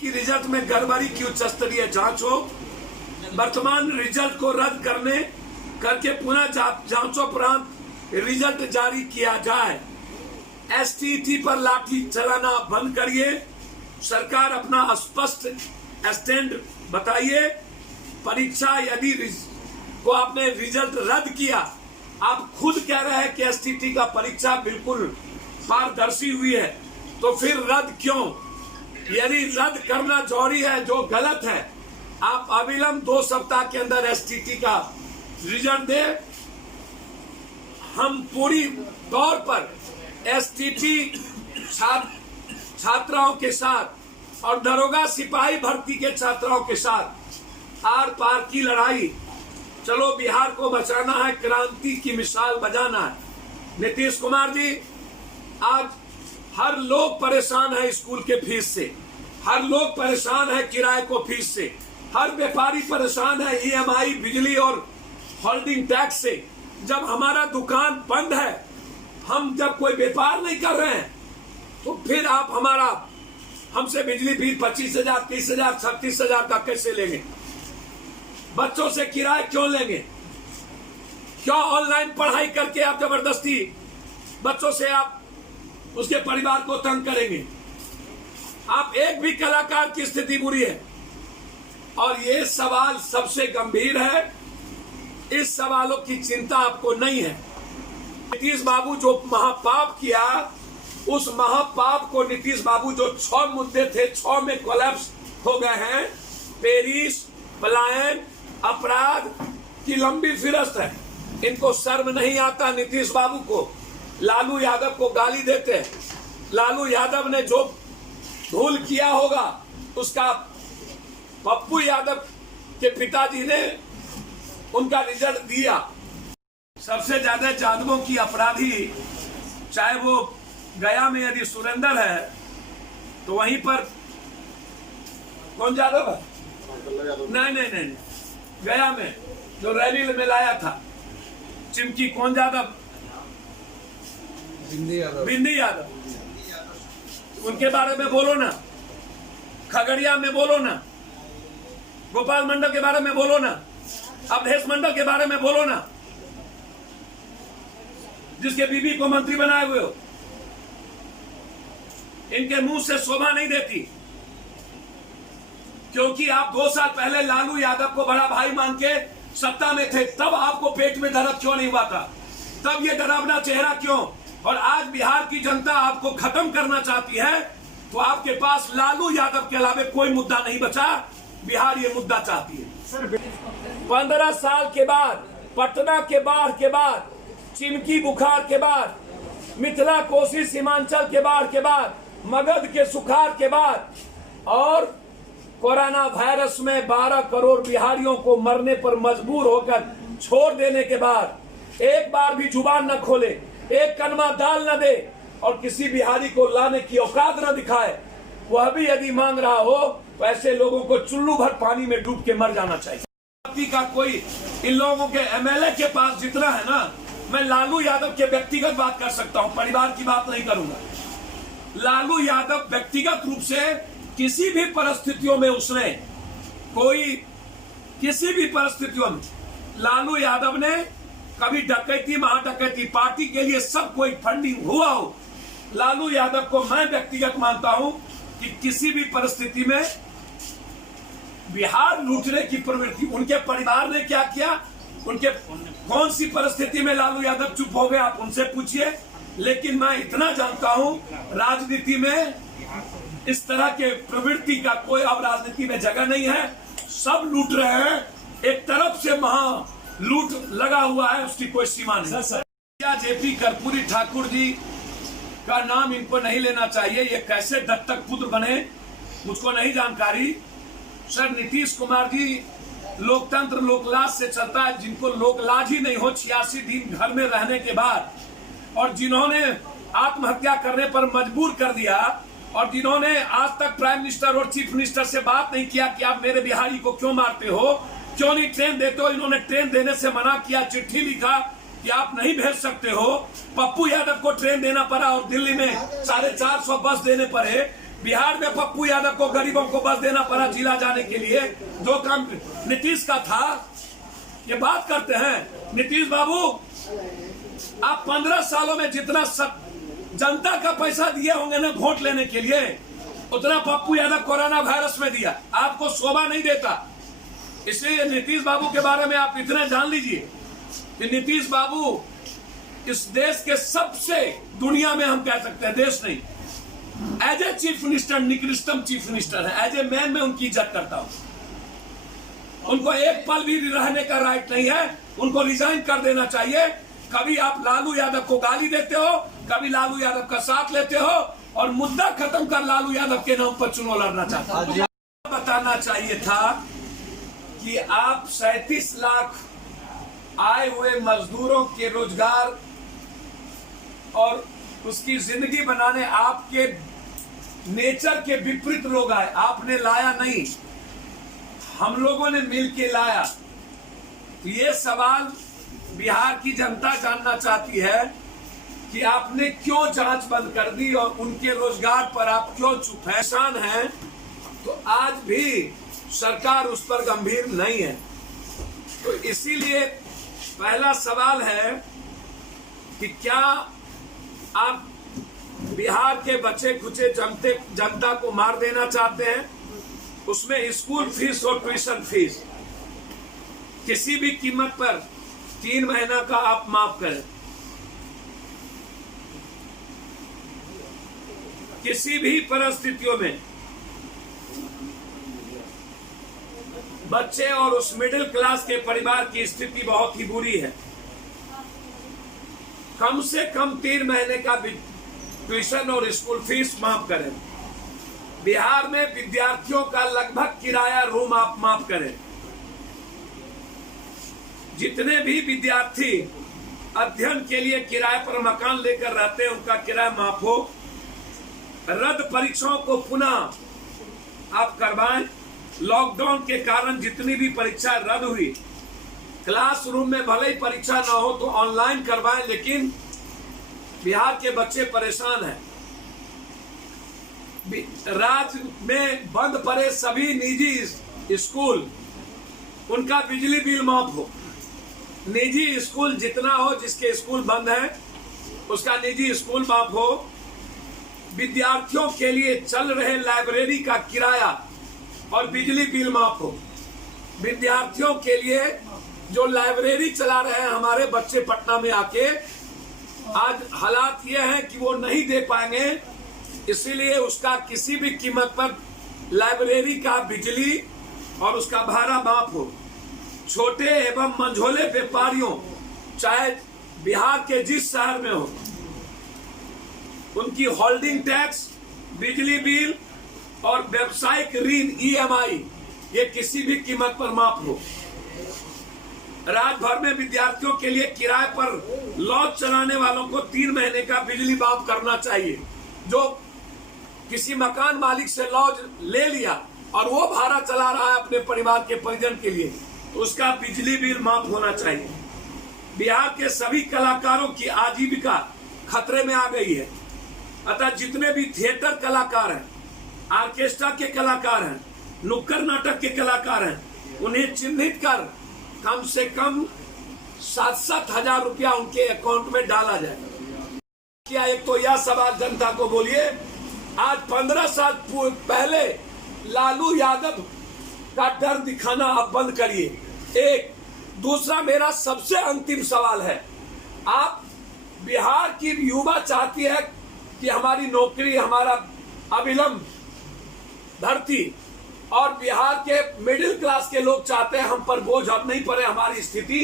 कि रिजल्ट में गड़बड़ी की उच्च स्तरीय जांच हो, वर्तमान रिजल्ट को रद्द करके पुनः जांचोपरांत रिजल्ट जारी किया जाए। एसटीईटी पर लाठी चलाना बंद करिए। सरकार अपना स्पष्ट स्टैंड बताइए। परीक्षा यदि को आपने रिजल्ट रद्द किया, आप खुद कह रहे हैं कि एसटीईटी का परीक्षा बिल्कुल पारदर्शी हुई है, तो फिर रद्द क्यों? यदि रद्द करना जरूरी है, जो गलत है, आप अविलंब 2 सप्ताह के अंदर एसटीईटी का रिजल्ट दे। हम पूरी तौर पर एसटीईटी छात्राओं के साथ और दरोगा सिपाही भर्ती के छात्राओं के साथ आर पार की लड़ाई। चलो बिहार को बचाना है, क्रांति की मिसाल बजाना है। नीतीश कुमार जी, आज हर लोग परेशान है स्कूल के फीस से, हर लोग परेशान है किराए को फीस से, हर व्यापारी परेशान है ईएमआई, बिजली और होल्डिंग टैक्स से। जब हमारा दुकान बंद है, हम जब कोई व्यापार नहीं कर रहे हैं, तो फिर आप हमसे बिजली बिल 25,000, 30,000, 36,000 का कैसे लेंगे? बच्चों से किराए क्यों लेंगे? क्यों ऑनलाइन पढ़ाई करके आप जबरदस्ती बच्चों से आप उसके परिवार को तंग करेंगे? आप एक भी कलाकार की स्थिति बुरी है। और ये सवाल सबसे गंभीर है, इस सवालों की चिंता आपको नहीं है। नीतीश बाबू जो महापाप किया, उस महापाप को नीतीश बाबू जो 6 मुद्दे थे, 6 में कोलैप्स हो गए हैं। पेरिस, पलायन, अपराध की लंबी फिरस्त है। इनको शर्म नहीं आता नीतीश बाबू को। लालू यादव को गाली देते हैं। लालू यादव ने जो भूल किया होगा, उसका पप्पू यादव के पिताजी ने उनका रिजल्ट दिया। सबसे ज्यादा यादवों की अपराधी, चाहे वो गया में यदि सुरेंद्र है, तो वहीं पर कौन यादव है? नहीं, गया में जो रैली में लाया था चिमकी, कौन यादव? बिंदी यादव। उनके बारे में बोलो ना। खगड़िया में बोलो ना। गोपाल मंडल के बारे में बोलो ना। अवधेश मंडल के बारे में बोलो ना, जिसके बीबी को मंत्री बनाए हुए हो। इनके मुंह से शोभा नहीं देती, क्योंकि आप 2 साल पहले लालू यादव को बड़ा भाई मान के सत्ता में थे। तब आपको पेट में दर्द क्यों नहीं हुआ था? तब ये डरावना चेहरा क्यों? और आज बिहार की जनता आपको खत्म करना चाहती है, तो आपके पास लालू यादव के अलावा कोई मुद्दा नहीं बचा। बिहार ये मुद्दा चाहती है। 15 साल के बाद, पटना के बाढ़ के बाद, चिमकी बुखार के बाद, मिथिला कोसी सीमांचल के बाढ़ के बाद, मगध के सुखाड़ के बाद और कोरोना वायरस में 12 करोड़ बिहारियों को मरने पर मजबूर होकर छोड़ देने के बाद एक बार भी जुबान न खोले, एक कलमा दाल न दे और किसी बिहारी को लाने की औकात न दिखाए, वह भी यदि मांग रहा हो, तो ऐसे लोगों को चुल्लू भर पानी में डूब के मर जाना चाहिए। का कोई इन लोगों के एमएलए के पास जितना है ना, मैं लालू यादव के व्यक्तिगत बात कर सकता हूं, परिवार की बात नहीं करूंगा। लालू यादव व्यक्तिगत रूप से किसी भी परिस्थितियों में किसी भी परिस्थितियों में लालू यादव ने कभी डकैती, महाडकैती, पार्टी के लिए सब कोई फंडिंग हुआ हो, लालू यादव को मैं व्यक्तिगत मानता हूं कि किसी भी परिस्थिति में बिहार लूटने की प्रवृत्ति, उनके परिवार ने क्या किया, उनके कौन सी परिस्थिति में लालू यादव चुप हो गए, आप उनसे पूछिए। लेकिन मैं इतना जानता हूं, राजनीति में इस तरह के प्रवृत्ति का कोई अब राजनीति में जगह नहीं है। सब लूट रहे हैं, एक तरफ से महा लूट लगा हुआ है, उसकी कोई सीमा नहीं। जेपी कर्पूरी ठाकुर जी का नाम इनको नहीं लेना चाहिए। ये कैसे दत्तक पुत्र बने, मुझको नहीं जानकारी। सर, नीतीश कुमार जी लोकतंत्र लोकलाज से चलता है। जिनको लोकलाज ही नहीं हो 86 दिन घर में रहने के बाद, और जिन्होंने आत्महत्या करने पर मजबूर कर दिया, और जिन्होंने आज तक प्राइम मिनिस्टर और चीफ मिनिस्टर से बात नहीं किया कि आप मेरे बिहारी को क्यों मारते हो, क्यों नहीं ट्रेन देते हो, इन्होंने ट्रेन देने से मना किया, चिट्ठी लिखा कि आप नहीं भेज सकते हो। पप्पू यादव को ट्रेन देना पड़ा और दिल्ली में 450 बस देने पड़े। बिहार में पप्पू यादव को गरीबों को बस देना पड़ा जिला जाने के लिए, जो काम नीतीश का था। ये बात करते हैं नीतीश बाबू, आप 15 सालों में जितना जनता का पैसा दिए होंगे ना वोट लेने के लिए, उतना पप्पू यादव कोरोना वायरस में दिया। आपको शोभा नहीं देता, इसलिए नीतीश बाबू के बारे में आप इतने जान लीजिए कि नीतीश बाबू इस देश के सबसे, दुनिया में हम कह सकते हैं, देश नहीं, एज ए चीफ मिनिस्टर निकृष्टम चीफ मिनिस्टर है। एज ए मैन में उनकी इज्जत करता हूं। उनको एक पल भी रहने का राइट नहीं है, उनको रिजाइन कर देना चाहिए। कभी आप लालू यादव को गाली देते हो, कभी लालू यादव का साथ लेते हो, और मुद्दा खत्म कर लालू यादव के नाम पर चुनाव लड़ना चाहते हो। बताना चाहिए था कि आप 37 लाख आए हुए मजदूरों के रोजगार और उसकी जिंदगी बनाने आपके नेचर के विपरीत लोग आए, आपने लाया नहीं, हम लोगों ने मिलके लाया। तो ये सवाल बिहार की जनता जानना चाहती है कि आपने क्यों जांच बंद कर दी और उनके रोजगार पर आप क्यों चुप हैं, परेशान हैं। तो आज भी सरकार उस पर गंभीर नहीं है। तो इसीलिए पहला सवाल है कि क्या आप बिहार के बचे खुचे जनता को मार देना चाहते हैं? उसमें स्कूल फीस और ट्यूशन फीस किसी भी कीमत पर 3 महीना का आप माफ करें। किसी भी परिस्थितियों में बच्चे और उस मिडिल क्लास के परिवार की स्थिति बहुत ही बुरी है। कम से कम 3 महीने का ट्यूशन और स्कूल फीस माफ करें। बिहार में विद्यार्थियों का लगभग किराया रूम आप माफ करें। जितने भी विद्यार्थी अध्ययन के लिए किराए पर मकान लेकर रहते हैं उनका किराया माफ हो। रद्द परीक्षाओं को पुनः आप करवाएं। लॉकडाउन के कारण जितनी भी परीक्षा रद्द हुई, क्लासरूम में भले ही परीक्षा ना हो तो ऑनलाइन करवाएं, लेकिन बिहार के बच्चे परेशान हैं। राज्य में बंद पड़े सभी निजी स्कूल, उनका बिजली बिल माफ हो। निजी स्कूल जितना हो, जिसके स्कूल बंद है उसका निजी स्कूल माफ हो। विद्यार्थियों के लिए चल रहे लाइब्रेरी का किराया और बिजली बिल माफ हो। विद्यार्थियों के लिए जो लाइब्रेरी चला रहे हैं हमारे बच्चे पटना में आके, आज हालात ये हैं कि वो नहीं दे पाएंगे, इसीलिए उसका किसी भी कीमत पर लाइब्रेरी का बिजली और उसका भाड़ा माफ हो। छोटे एवं मंझोले व्यापारियों, चाहे बिहार के जिस शहर में हो, उनकी होल्डिंग टैक्स, बिजली बिल और व्यावसायिक ऋण EMI ये किसी भी कीमत पर माफ हो। राज्य भर में विद्यार्थियों के लिए किराए पर लॉज चलाने वालों को 3 महीने का बिजली माफ करना चाहिए। जो किसी मकान मालिक से लॉज ले लिया और वो भाड़ा चला रहा है अपने परिवार के परिजन के लिए, तो उसका बिजली बिल माफ होना चाहिए। बिहार के सभी कलाकारों की आजीविका खतरे में आ गई है, अतः जितने भी थिएटर कलाकार हैं, ऑर्केस्ट्रा के कलाकार हैं, नुक्कड़ नाटक के कलाकार हैं, उन्हें चिन्हित कर कम से कम 7-7 हजार रुपया उनके अकाउंट में डाला जाए। क्या एक तो यह सवाल जनता को बोलिए, आज 15 साल पहले लालू यादव का डर दिखाना आप बंद करिए। एक दूसरा मेरा सबसे अंतिम सवाल है, आप बिहार की युवा चाहती है कि हमारी नौकरी, हमारा अविलंब भर्ती, और बिहार के मिडिल क्लास के लोग चाहते हैं हम पर बोझ अब नहीं पड़े, हमारी स्थिति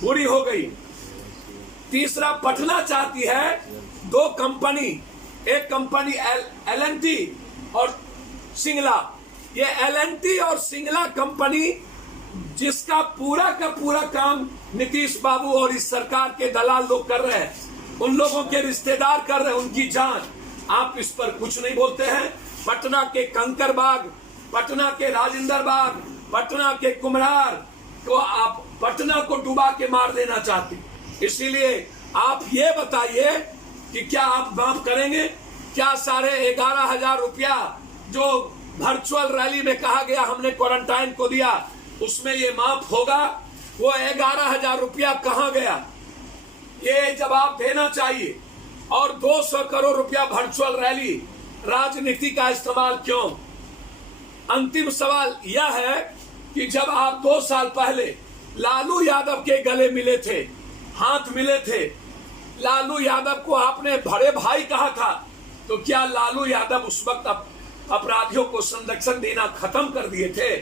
बुरी हो गई। तीसरा, पटना चाहती है 2 कंपनी, एक कंपनी L&T और सिंगला। ये L&T और सिंगला कंपनी जिसका पूरा का पूरा काम नीतीश बाबू और इस सरकार के दलाल लोग कर रहे हैं, उन लोगों के रिश्तेदार कर रहे हैं, उनकी जान, आप इस पर कुछ नहीं बोलते हैं। पटना के कंकरबाग, पटना के राजेंद्र बाग, पटना के कुम्हरार को आप पटना को डुबा के मार देना चाहते। इसीलिए आप ये बताइए कि क्या आप माफ करेंगे? क्या 11,500 रुपया जो वर्चुअल रैली में कहा गया हमने क्वारंटाइन को दिया, उसमें ये माफ होगा? वो 11,000 रुपया कहां गया? ये जवाब देना चाहिए। और 200 करोड़ रुपया वर्चुअल रैली, राजनीति का इस्तेमाल क्यों? अंतिम सवाल यह है कि जब आप 2 साल पहले लालू यादव के गले मिले थे, हाथ मिले थे, लालू यादव को आपने बड़े भाई कहा था, तो क्या लालू यादव उस वक्त अपराधियों को संरक्षण देना खत्म कर दिए थे?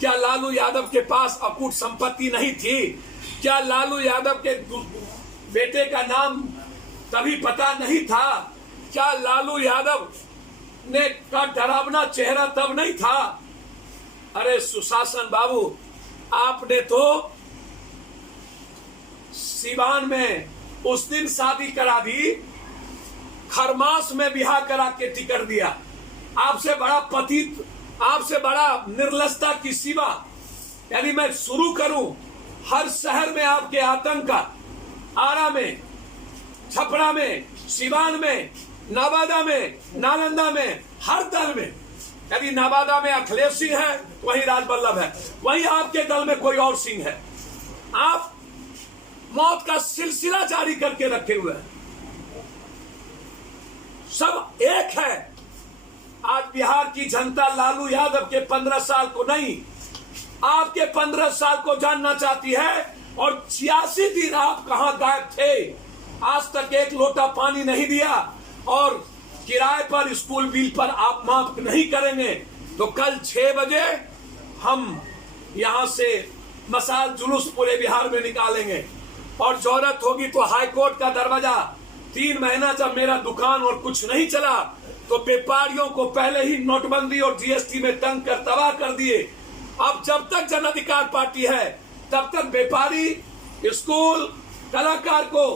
क्या लालू यादव के पास अकूट संपत्ति नहीं थी? क्या लालू यादव के बेटे का नाम तभी पता नहीं था? क्या लालू यादव ने का डरावना चेहरा तब नहीं था? अरे सुशासन बाबू, आपने तो सिवान में उस दिन शादी करा दी, खरमास में बिहार करा के टिकट दिया। आपसे बड़ा पतित, आपसे बड़ा निर्लजता की सिवा, यानी मैं शुरू करूं हर शहर में आपके आतंक का, आरा में, छपरा में, सिवान में, नवादा में, नालंदा में, हर दल में। यदि नवादा में अखिलेश सिंह है तो वहीं राजवल्लभ है, वहीं आपके दल में कोई और सिंह है। आप मौत का सिलसिला जारी करके रखे हुए हैं। सब एक है। आज बिहार की जनता लालू यादव के 15 साल को नहीं, आपके 15 साल को जानना चाहती है। और 86 दिन आप कहां गायब थे? आज तक एक लोटा पानी नहीं दिया, और किराए पर स्कूल बिल पर आप माफ नहीं करेंगे तो कल 6 बजे हम यहां से मशाल जुलूस पूरे बिहार में निकालेंगे। और जरूरत होगी तो हाईकोर्ट का दरवाजा, 3 महीना जब मेरा दुकान और कुछ नहीं चला तो व्यापारियों को पहले ही नोटबंदी और जीएसटी में तंग कर तबाह कर दिए। अब जब तक जन अधिकार पार्टी है तब तक व्यापारी, स्कूल, कलाकार को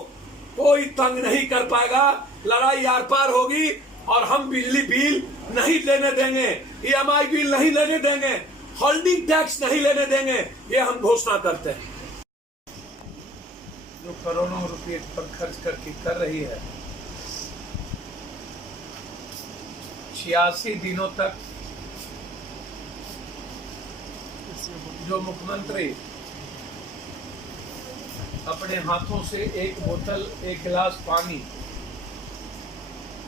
कोई तंग नहीं कर पाएगा। लड़ाई आर पार होगी और हम बिजली बिल नहीं लेने देंगे, EMI बिल नहीं लेने देंगे, होल्डिंग टैक्स नहीं लेने देंगे, ये हम घोषणा करते हैं। जो करोड़ों रुपए पर खर्च करके कर रही है, 86 दिनों तक जो मुख्यमंत्री अपने हाथों से एक बोतल, एक गिलास पानी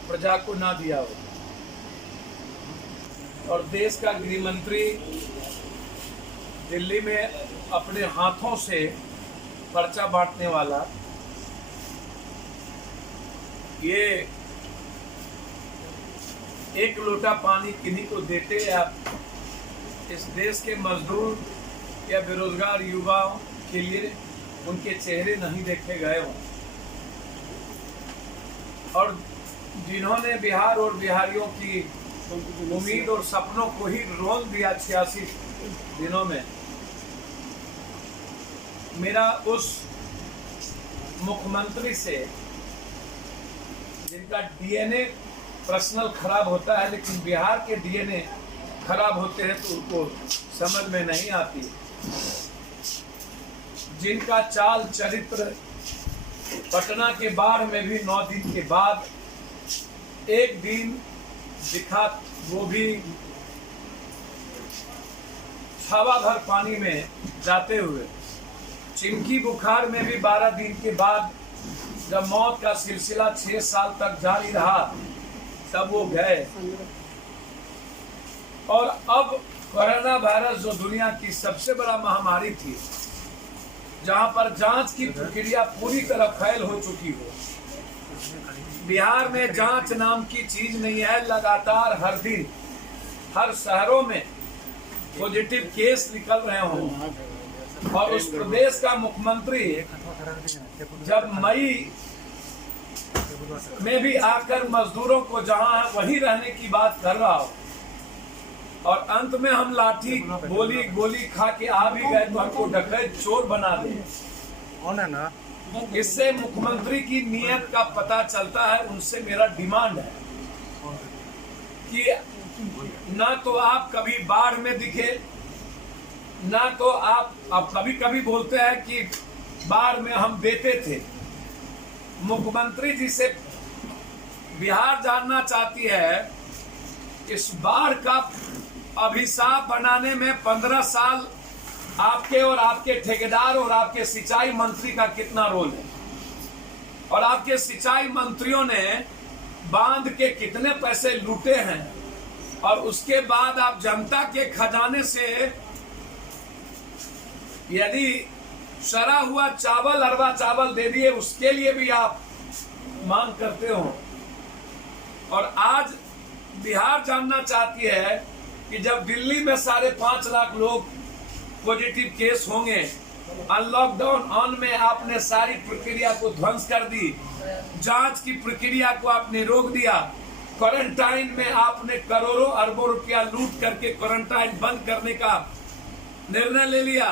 प्रजा को ना दिया हो, और देश का गृह मंत्री दिल्ली में अपने हाथों से पर्चा बांटने वाला, ये एक लोटा पानी किन्हीं को देते या इस देश के मजदूर या बेरोजगार युवाओं के लिए उनके चेहरे नहीं देखे गए हों। और जिन्होंने बिहार और बिहारियों की उम्मीद और सपनों को ही रोल दिया 86 दिनों में, मेरा उस मुख्यमंत्री से जिनका डीएनए पर्सनल खराब होता है, लेकिन बिहार के डीएनए खराब होते हैं तो उनको समझ में नहीं आती, जिनका चाल चरित्र पटना के बाढ़ में भी 9 दिन के बाद एक दिन दिखा, वो भी छावा भर पानी में जाते हुए, चिमकी बुखार में भी 12 दिन के बाद जब मौत का सिलसिला 6 साल तक जारी रहा तब वो गए। और अब कोरोना वायरस जो दुनिया की सबसे बड़ा महामारी थी, जहां पर जांच की प्रक्रिया पूरी तरह फैल हो चुकी हो, बिहार में जांच नाम की चीज नहीं है। लगातार हर दिन हर शहरों में पॉजिटिव केस निकल रहे हों, और उस प्रदेश का मुख्यमंत्री जब मई में भी आकर मजदूरों को जहां है वहीं रहने की बात कर रहा हो, और अंत में हम लाठी गोली खा के आ भी गए तो हमको डकैत चोर बना दे। इससे मुख्यमंत्री की नीयत का पता चलता है। उनसे मेरा डिमांड है कि ना तो आप कभी बाढ़ में दिखे, ना तो आप कभी कभी बोलते हैं कि बाढ़ में हम देते थे। मुख्यमंत्री जी से बिहार जानना चाहती है इस बार का अभिशाप बनाने में 15 साल आपके और आपके ठेकेदार और आपके सिंचाई मंत्री का कितना रोल है, और आपके सिंचाई मंत्रियों ने बांध के कितने पैसे लूटे हैं, और उसके बाद आप जनता के खजाने से यदि सड़ा हुआ चावल, अरवा चावल दे दिए, उसके लिए भी आप मांग करते हो। और आज बिहार जानना चाहती है कि जब दिल्ली में 5.5 लाख लोग पॉजिटिव केस होंगे, अनलॉकडाउन ऑन में आपने सारी प्रक्रिया को ध्वंस कर दी, जांच की प्रक्रिया को आपने रोक दिया, क्वारंटाइन में आपने करोड़ों अरबों रुपया लूट करके क्वारंटाइन बंद करने का निर्णय ले लिया।